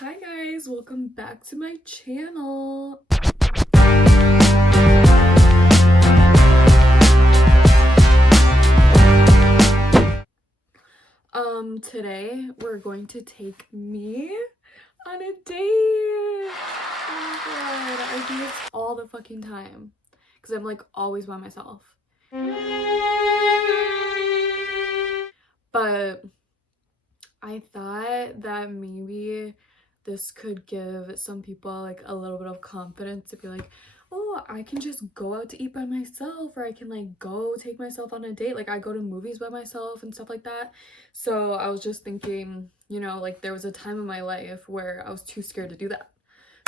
Hi guys, welcome back to my channel. Today we're going to take me on a date. Oh my god, I do this all the fucking time because I'm like always by myself. But I thought that maybe this could give some people like a little bit of confidence to be like, oh, I can just go out to eat by myself, or I can like go take myself on a date. Like I go to movies by myself and stuff like that. So I was just thinking, like there was a time in my life where I was too scared to do that.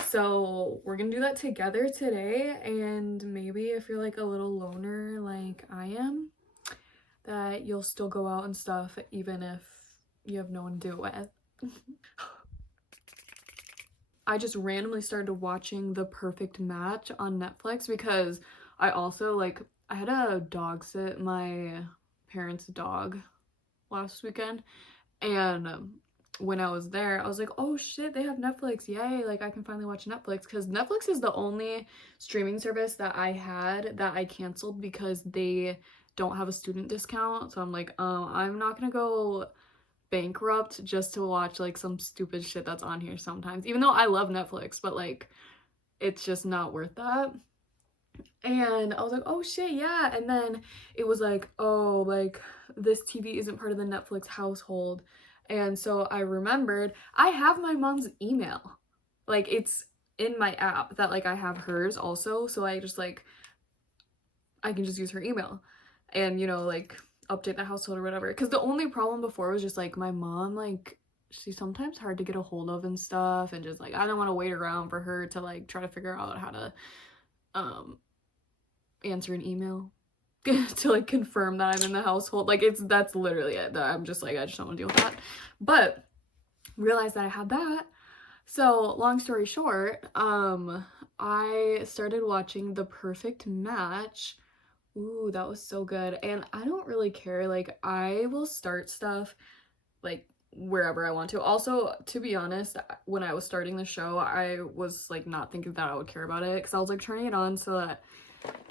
So we're gonna do that together today, and maybe if you're like a little loner like I am, that you'll still go out and stuff even if you have no one to do it with. I just randomly started watching The Perfect Match on Netflix because I also I had a dog sit my parents' dog last weekend, and when I was there I was like, oh shit, they have Netflix, yay, like I can finally watch Netflix, because Netflix is the only streaming service that I had that I canceled because they don't have a student discount. So I'm like, I'm not gonna go bankrupt just to watch like some stupid shit that's on here sometimes, even though I love Netflix, but like it's just not worth that. And I was like, oh shit, yeah. And then it was like, oh, like this TV isn't part of the Netflix household. And so I remembered I have my mom's email, like it's in my app that like I have hers also, so I just like I can just use her email and like update the household or whatever. Because the only problem before was just like my mom, like she's sometimes hard to get a hold of and stuff, and just like I don't want to wait around for her to like try to figure out how to answer an email to like confirm that I'm in the household. Like that's literally it. That I'm just like, I just don't want to deal with that. But realized that I had that. So long story short, I started watching The Perfect Match. Ooh, that was so good. And I don't really care. Like, I will start stuff like wherever I want to. Also, to be honest, when I was starting the show, I was like not thinking that I would care about it, because I was like turning it on so that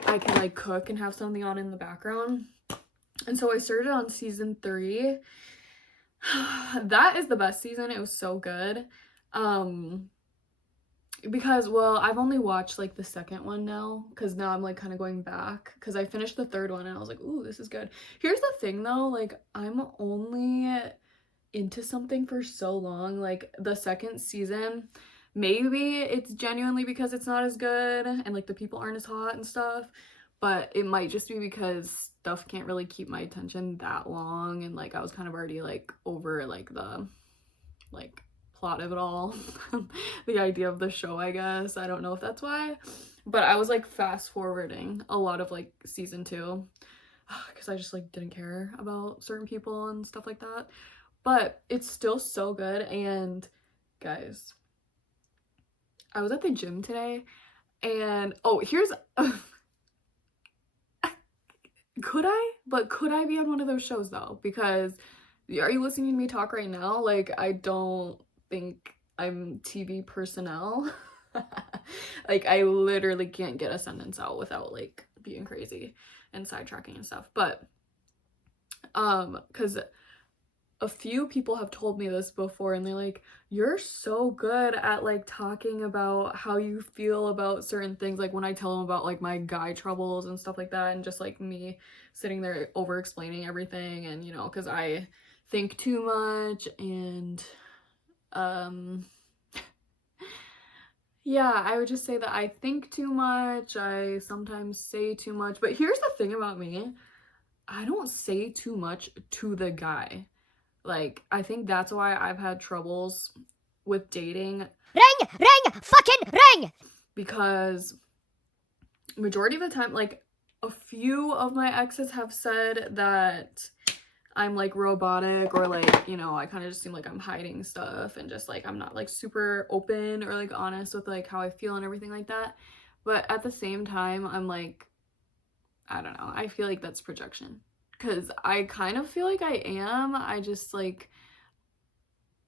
I can like cook and have something on in the background. And so I started on season 3. That is the best season. It was so good. Because, well, I've only watched like the second one now, because now I'm like kind of going back, because I finished the third one and I was like, ooh, this is good. Here's the thing though, like I'm only into something for so long. Like the second season, maybe it's genuinely because it's not as good and like the people aren't as hot and stuff, but it might just be because stuff can't really keep my attention that long, and like I was kind of already like over like the like plot of it all. The idea of the show, I guess. I don't know if that's why, but I was like fast forwarding a lot of like season 2 because I just like didn't care about certain people and stuff like that. But it's still so good. And guys, I was at the gym today, and oh, here's could I be on one of those shows though? Because are you listening to me talk right now? Like, I don't think I'm TV personnel. Like, I literally can't get a sentence out without like being crazy and sidetracking and stuff. But because a few people have told me this before, and they're like, you're so good at like talking about how you feel about certain things, like when I tell them about like my guy troubles and stuff like that, and just like me sitting there over explaining everything, and because I think too much, and yeah, I would just say that I think too much, I sometimes say too much. But here's the thing about me, I don't say too much to the guy. Like, I think that's why I've had troubles with dating. Ring, fucking ring! Because majority of the time, like, a few of my exes have said that I'm like robotic, or like, I kind of just seem like I'm hiding stuff, and just like I'm not like super open or like honest with like how I feel and everything like that. But at the same time, I'm like, I don't know, I feel like that's projection, because I kind of feel like I am. I just like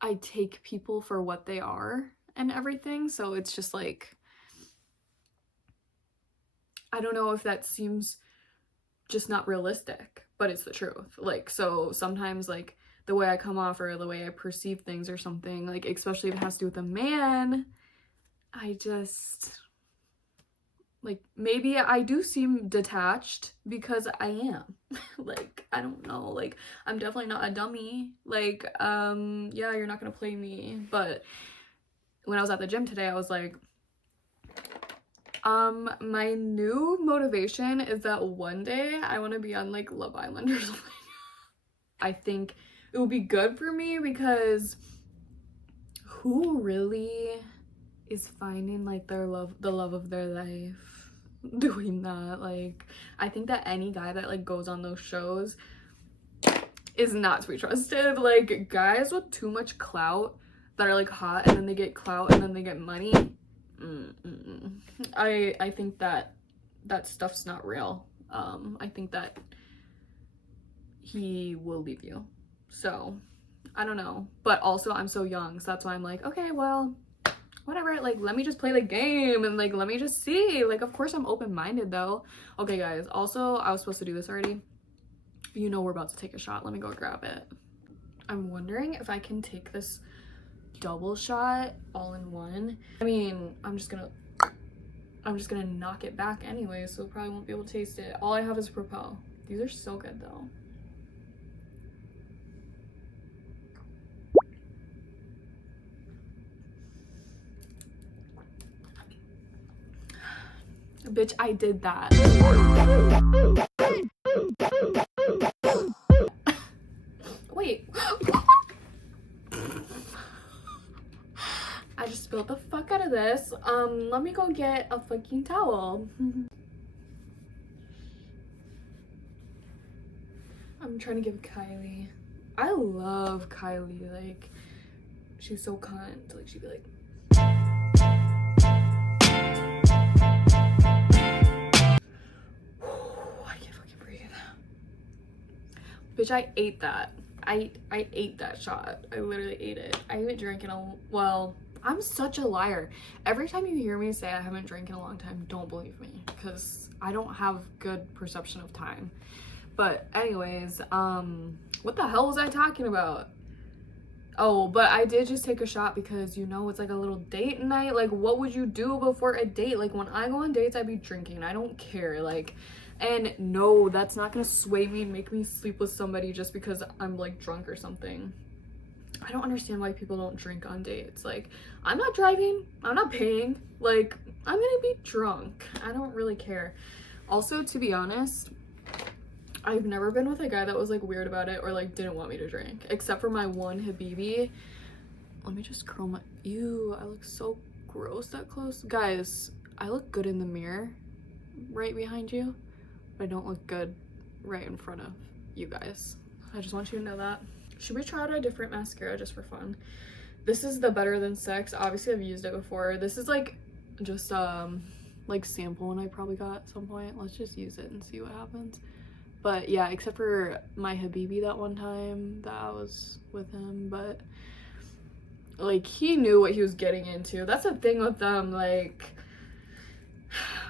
I take people for what they are and everything. So it's just like, I don't know if that seems just not realistic, but it's the truth. Like, so sometimes like the way I come off or the way I perceive things or something, like especially if it has to do with a man, I just like, maybe I do seem detached because I am. Like, I don't know, like I'm definitely not a dummy. Like, yeah, you're not gonna play me. But when I was at the gym today, I was like, my new motivation is that one day I want to be on like Love Island or something. I think it would be good for me because who really is finding like the love of their life doing that? Like, I think that any guy that like goes on those shows is not to be trusted. Like, guys with too much clout that are like hot and then they get clout and then they get money, I think that stuff's not real. I think that he will leave you. So I don't know, but also I'm so young, so that's why I'm like, okay, well, whatever, like let me just play the game and like let me just see. Like, of course I'm open-minded though. Okay guys, also I was supposed to do this already. You know we're about to take a shot. Let me go grab it. I'm wondering if I can take this double shot all in one. I mean, I'm just gonna knock it back anyway, so probably won't be able to taste it. All I have is Propel. These are so good though. Bitch, I did that. Wait. I just spilled the fuck out of this. Let me go get a fucking towel. I'm trying to give Kylie. I love Kylie. Like, she's so kind. Like, she'd be like, I can't fucking breathe. Bitch, I ate that. I ate that shot. I literally ate it. I haven't drank in a, well, I'm such a liar. Every time you hear me say I haven't drank in a long time, don't believe me, because I don't have good perception of time. But anyways, what the hell was I talking about? Oh, but I did just take a shot because, you know, it's like a little date night. Like, what would you do before a date? Like, when I go on dates, I'd be drinking. I don't care. Like, and no, that's not gonna sway me and make me sleep with somebody just because I'm like drunk or something. I don't understand why people don't drink on dates. Like, I'm not driving, I'm not paying. Like, I'm gonna be drunk. I don't really care. Also, to be honest, I've never been with a guy that was like weird about it or like didn't want me to drink, except for my one Habibi. Let me just curl my, ew, I look so gross that close. Guys, I look good in the mirror right behind you, but I don't look good right in front of you guys. I just want you to know that. Should we try out a different mascara just for fun? This is the Better Than Sex. Obviously I've used it before. This is like just like sample one I probably got at some point. Let's just use it and see what happens. But yeah, except for my Habibi that one time that I was with him, but like he knew what he was getting into. That's the thing with them, like,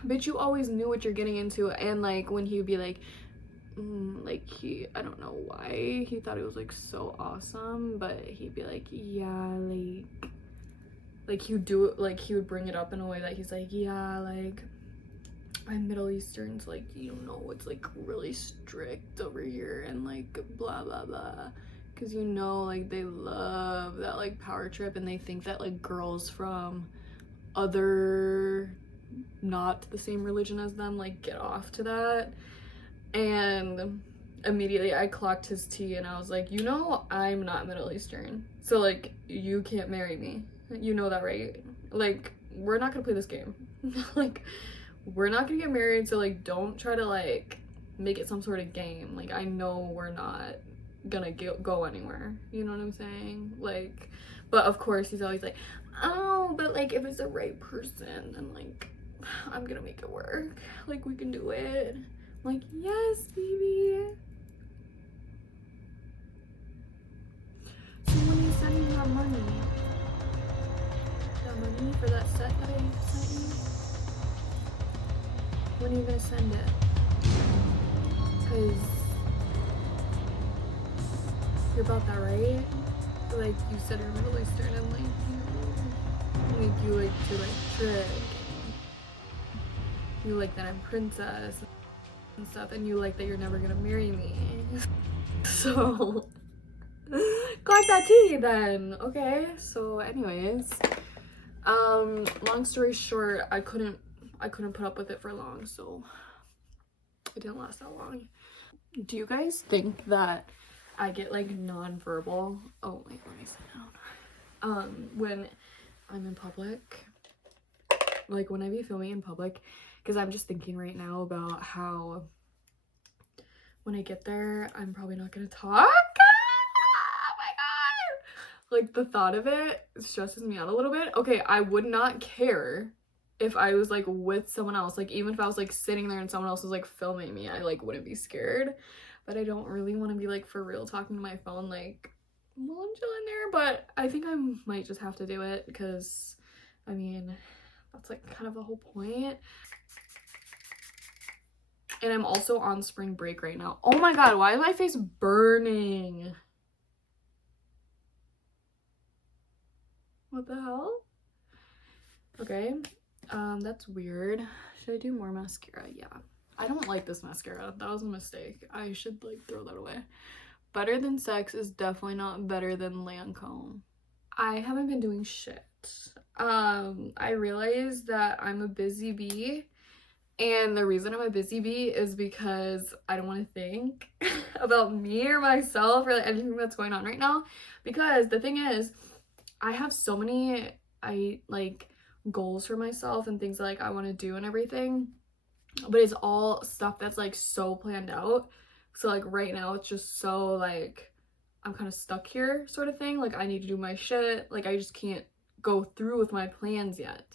bitch, you always knew what you're getting into. And like when he would be like he, I don't know why he thought it was like so awesome, but he'd be like, yeah, like he would do it, like he would bring it up in a way that he's like, yeah, like I'm Middle Eastern, so like, you know, it's like really strict over here and like blah blah blah, because you know, like they love that like power trip and they think that like girls from other not the same religion as them like get off to that. And immediately I clocked his tea and I was like, you know, I'm not Middle Eastern, so like you can't marry me, you know that, right? Like, we're not gonna play this game. Like, we're not gonna get married, so like don't try to like make it some sort of game. Like, I know we're not gonna go anywhere, you know what I'm saying? Like, but of course he's always like, oh, but like if it's the right person, then like I'm gonna make it work, like we can do it. I'm like, yes, baby. So when you sending that money? That money for that set that I sent you? When are you gonna send it? Cause you're about that, right? Like you said, you're Middle Eastern and like you like to like trick. You like that I'm princess and stuff, and you like that you're never gonna marry me. So got that tea then. Okay. So anyways, long story short, I couldn't put up with it for long, so it didn't last that long. Do you guys think that I get like non-verbal? Oh wait, let me sit down. When I'm in public, like when I be filming in public, because I'm just thinking right now about how when I get there, I'm probably not gonna talk. Oh my god! Like the thought of it stresses me out a little bit. Okay, I would not care if I was like with someone else. Like even if I was like sitting there and someone else was like filming me, I like wouldn't be scared. But I don't really want to be like for real talking to my phone like while I'm chilling there. But I think I might just have to do it because I mean that's like kind of the whole point. And I'm also on spring break right now. Oh my god, why is my face burning? What the hell? Okay, that's weird. Should I do more mascara? Yeah. I don't like this mascara. That was a mistake. I should like throw that away. Better Than Sex is definitely not better than Lancome. I haven't been doing shit. I realized that I'm a busy bee. And the reason I'm a busy bee is because I don't want to think about me or myself or like anything that's going on right now. Because the thing is, I have so many goals for myself and things that, like I want to do and everything. But it's all stuff that's like so planned out. So like right now it's just so like I'm kind of stuck here sort of thing. Like I need to do my shit. Like I just can't go through with my plans yet.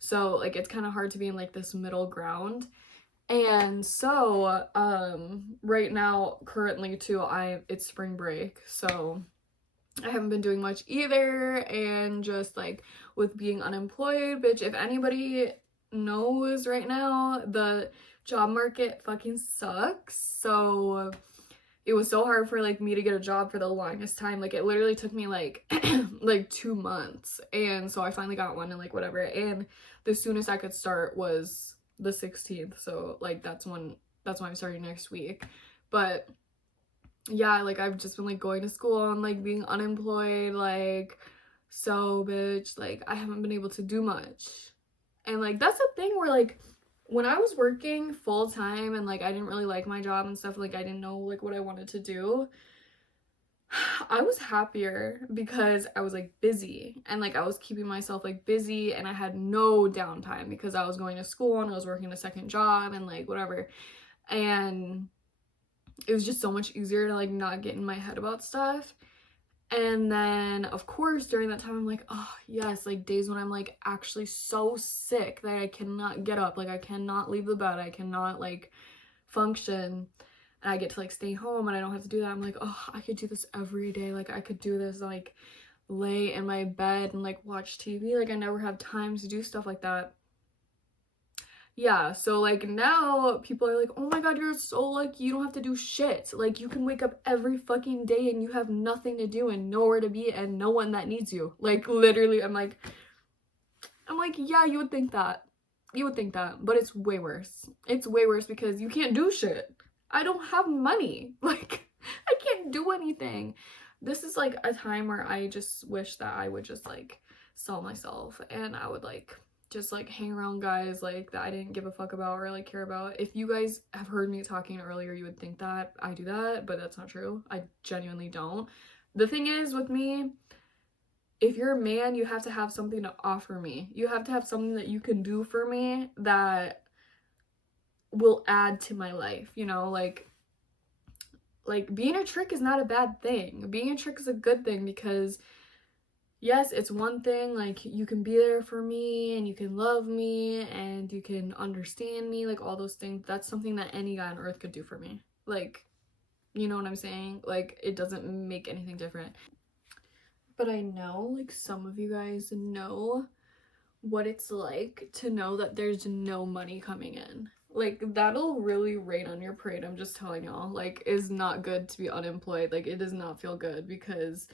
So like it's kind of hard to be in like this middle ground. And so right now currently too it's spring break, so I haven't been doing much either. And just like with being unemployed, bitch, if anybody knows right now, the job market fucking sucks. So it was so hard for like me to get a job for the longest time. Like it literally took me like like 2 months, and so I finally got one and like whatever. And the soonest I could start was the 16th, so like that's why I'm starting next week. But yeah, like I've just been like going to school and like being unemployed, like so bitch, like I haven't been able to do much. And like that's the thing where like when I was working full time and like I didn't really like my job and stuff, like I didn't know like what I wanted to do, I was happier because I was like busy and like I was keeping myself like busy, and I had no downtime because I was going to school and I was working a second job and like whatever. And it was just so much easier to like not get in my head about stuff. And then of course during that time I'm like, oh yes, like days when I'm like actually so sick that I cannot get up, like I cannot leave the bed, I cannot like function, and I get to like stay home and I don't have to do that. I'm like, oh, I could do this every day. Like I could do this, like lay in my bed and like watch TV. Like I never have time to do stuff like that. Yeah, so like now people are like, oh my god, you're so lucky, you don't have to do shit. Like you can wake up every fucking day and you have nothing to do and nowhere to be and no one that needs you. Like literally, I'm like, yeah, you would think that. You would think that, but it's way worse. It's way worse because you can't do shit. I don't have money. Like I can't do anything. This is like a time where I just wish that I would just like sell myself and I would like just like hang around guys like that I didn't give a fuck about or like care about. If you guys have heard me talking earlier, you would think that I do that, but that's not true. I genuinely don't. The thing is with me, if you're a man, you have to have something to offer me. You have to have something that you can do for me that will add to my life, you know? Like being a trick is not a bad thing. Being a trick is a good thing because yes, it's one thing, like you can be there for me and you can love me and you can understand me, like all those things. That's something that any guy on earth could do for me. Like, you know what I'm saying? Like it doesn't make anything different. but I know like some of you guys know what it's like to know that there's no money coming in. Like that'll really rain on your parade. I'm just telling y'all. Like, is not good to be unemployed. Like, it does not feel good because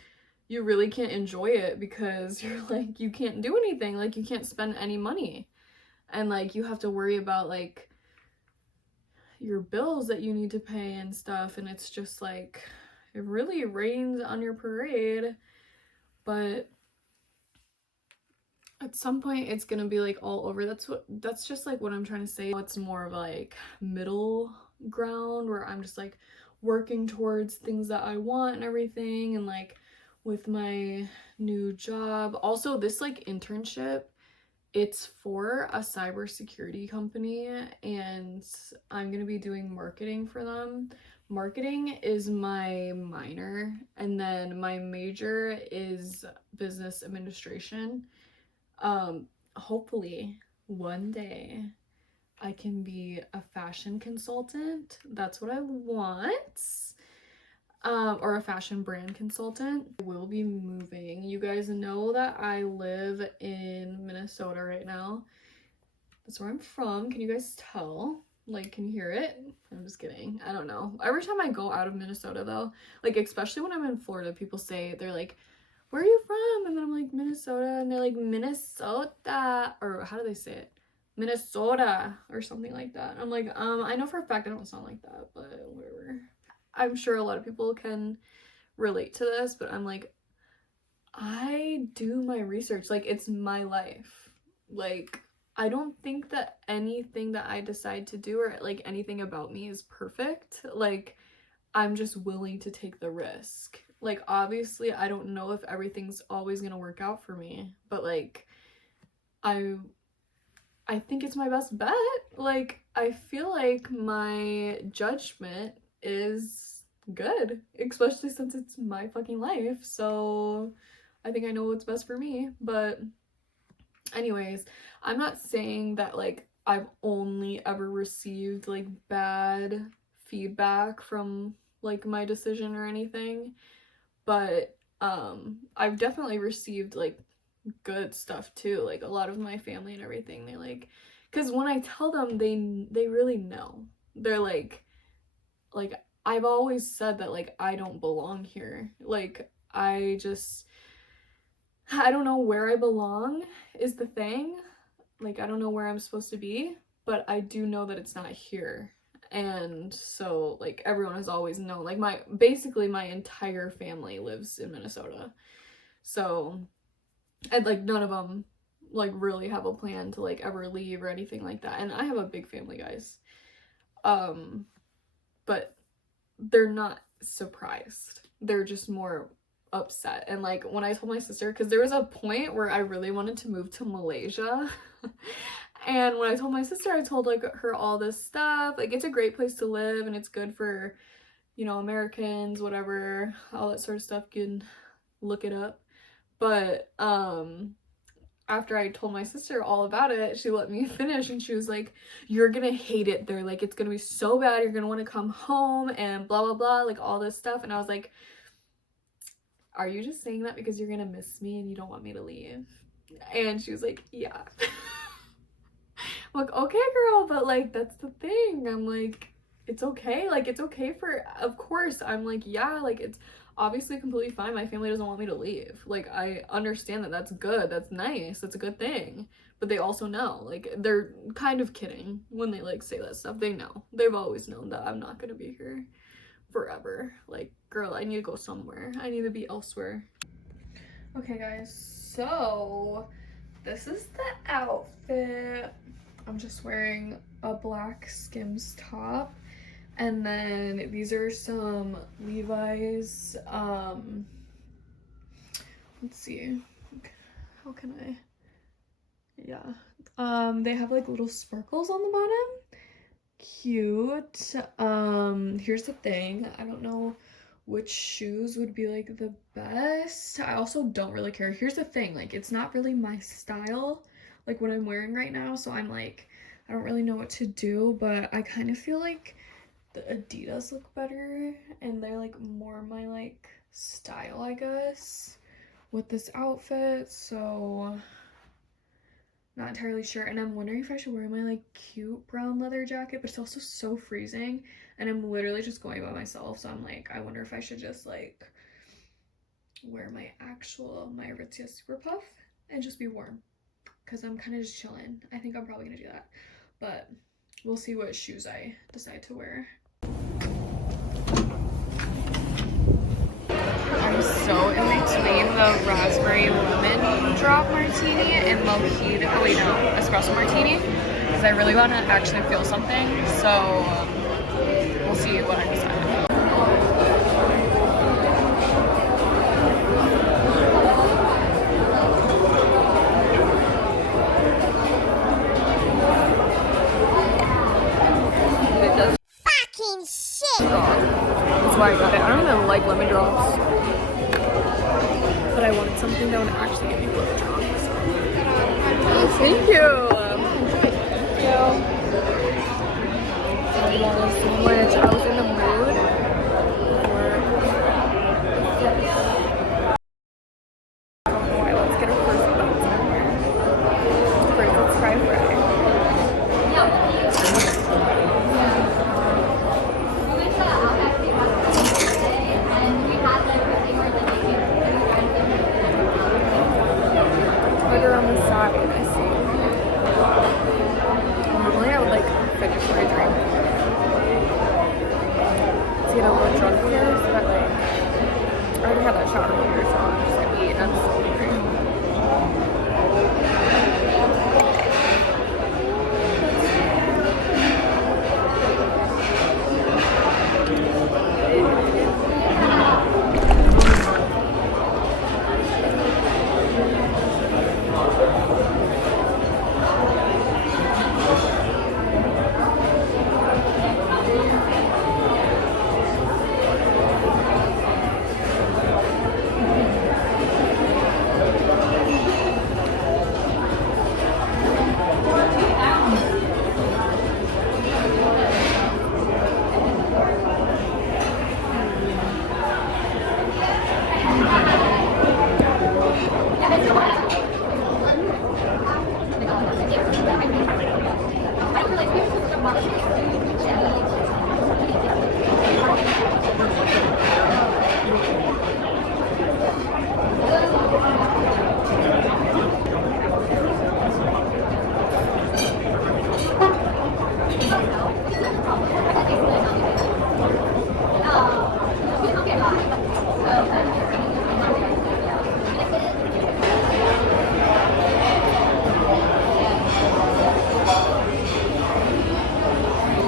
you really can't enjoy it because you're like, you can't do anything. Like, you can't spend any money. And like, you have to worry about like your bills that you need to pay and stuff. And it's just like, it really rains on your parade. But at some point it's gonna be like all over. That's just like what I'm trying to say. It's more of like middle ground where I'm just like working towards things that I want and everything, and like with my new job. Also, this like internship, it's for a cybersecurity company and I'm gonna be doing marketing for them. Marketing is my minor, and then my major is business administration. Hopefully one day I can be a fashion consultant. That's what I want. Or a fashion brand consultant. I will be moving. You guys know that I live in Minnesota right now. That's where I'm from. Can you guys tell? Like, can you hear it? I'm just kidding. I don't know. Every time I go out of Minnesota though, like especially when I'm in Florida, people say, they're like, where are you from? And then I'm like, Minnesota. And they're like, Minnesota. Or how do they say it? Minnesota or something like that. I'm like, I know for a fact I don't sound like that, but whatever. I'm sure a lot of people can relate to this, but I'm like, I do my research. Like, it's my life. Like, I don't think that anything that I decide to do or like anything about me is perfect. Like, I'm just willing to take the risk. Like, obviously, I don't know if everything's always gonna work out for me, but like, I think it's my best bet. Like, I feel like my judgment is good, especially since it's my fucking life. So, I think I know what's best for me. But anyways, I'm not saying that like I've only ever received like bad feedback from like my decision or anything, but I've definitely received like good stuff too. Like a lot of my family and everything, they like, because when I tell them, they really know. They're like I've always said that like I don't belong here. Like I don't know where I belong is the thing. Like, I don't know where I'm supposed to be, but I do know that it's not here. And so, like, everyone has always known. Like, basically, my entire family lives in Minnesota. So, and like, none of them, like, really have a plan to, like, ever leave or anything like that. And I have a big family, guys. But they're not surprised. They're just more upset. And like when I told my sister, because there was a point where I really wanted to move to Malaysia. And when I told my sister, I told like her all this stuff. Like, it's a great place to live and it's good for, you know, Americans, whatever, all that sort of stuff. You can look it up. But after I told my sister all about it, she let me finish and she was like, you're gonna hate it there. Like, it's gonna be so bad. You're gonna want to come home and blah, blah, blah, like all this stuff. And I was like, are you just saying that because you're gonna miss me and you don't want me to leave? And she was like, yeah. I'm like, okay, girl, but like, that's the thing. I'm like, it's okay. Like, it's okay for, of course. I'm like, yeah, like, it's obviously completely fine. My family doesn't want me to leave. Like, I understand that that's good. That's nice. That's a good thing. But they also know, like, they're kind of kidding when they like say that stuff. They know. They've always known that I'm not gonna be here forever. Like, girl, I need to go somewhere. I need to be elsewhere. Okay, guys, so this is the outfit. I'm just wearing a black Skims top, and then these are some Levi's, let's see, how can I, yeah, they have like little sparkles on the bottom. Cute. Here's the thing, I don't know which shoes would be like the best. I also don't really care. Here's the thing, like, it's not really my style, like what I'm wearing right now, so I'm like, I don't really know what to do, but I kind of feel like the Adidas look better and they're like more my like style, I guess. with this outfit, so not entirely sure. And I'm wondering if I should wear my like cute brown leather jacket, but it's also so freezing and I'm literally just going by myself, so I'm like, I wonder if I should just like wear my Aritzia Super Puff and just be warm, because I'm kind of just chilling. I think I'm probably gonna do that, but we'll see what shoes I decide to wear. I'm so in between the raspberry lemon drop martini and mojito, oh wait no, espresso martini, because I really want to actually feel something, so we'll see what I decide. Fucking shit! That's why I got it. I don't even like lemon drops, but I wanted something that would actually give me lemon drops. Thank you. Thank you. I got a sandwich. I was in the mood for this. Alright, let's get our first bite somewhere. First, let's try fry. Butter on the side, I see. Normally I would like finish my drink to get a little drunk first, but like I already had that shot earlier, so I'm just gonna eat and I'm so hungry.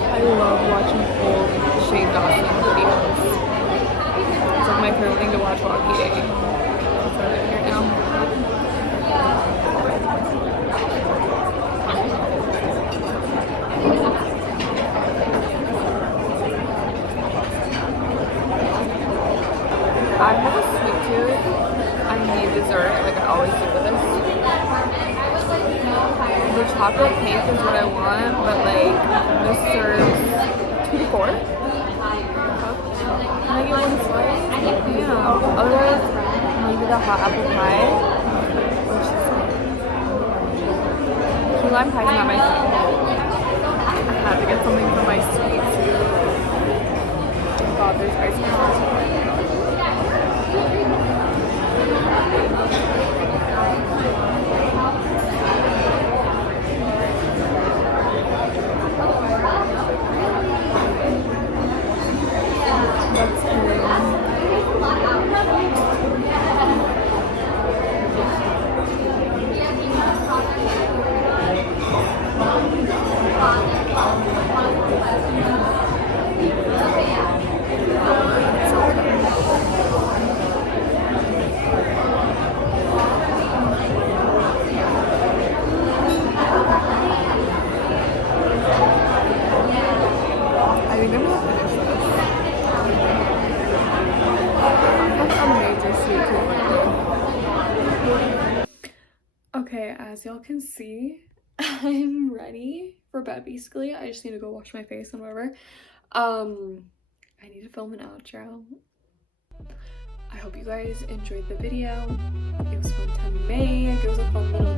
I love watching old Shane Dawson videos. It's like my favorite thing to watch while eating. That's what I'm doing right now. I have a sweet tooth. I need dessert, like I always do with this. The chocolate cake is what I want, but like this serves 2 to 4. Can I get one slice? Yeah. Otherwise, maybe the hot apple pie. Which is key lime pie is not my thing. I had to get something for my sweet tooth. Thank God there's ice cream also. That's kidding. I think I'm gonna finish this. That's a major sweet tooth. Okay, as y'all can see, I'm ready for bed basically. I just need to go wash my face and whatever. I need to film an outro. I hope you guys enjoyed the video. It was fun to make. It was a fun little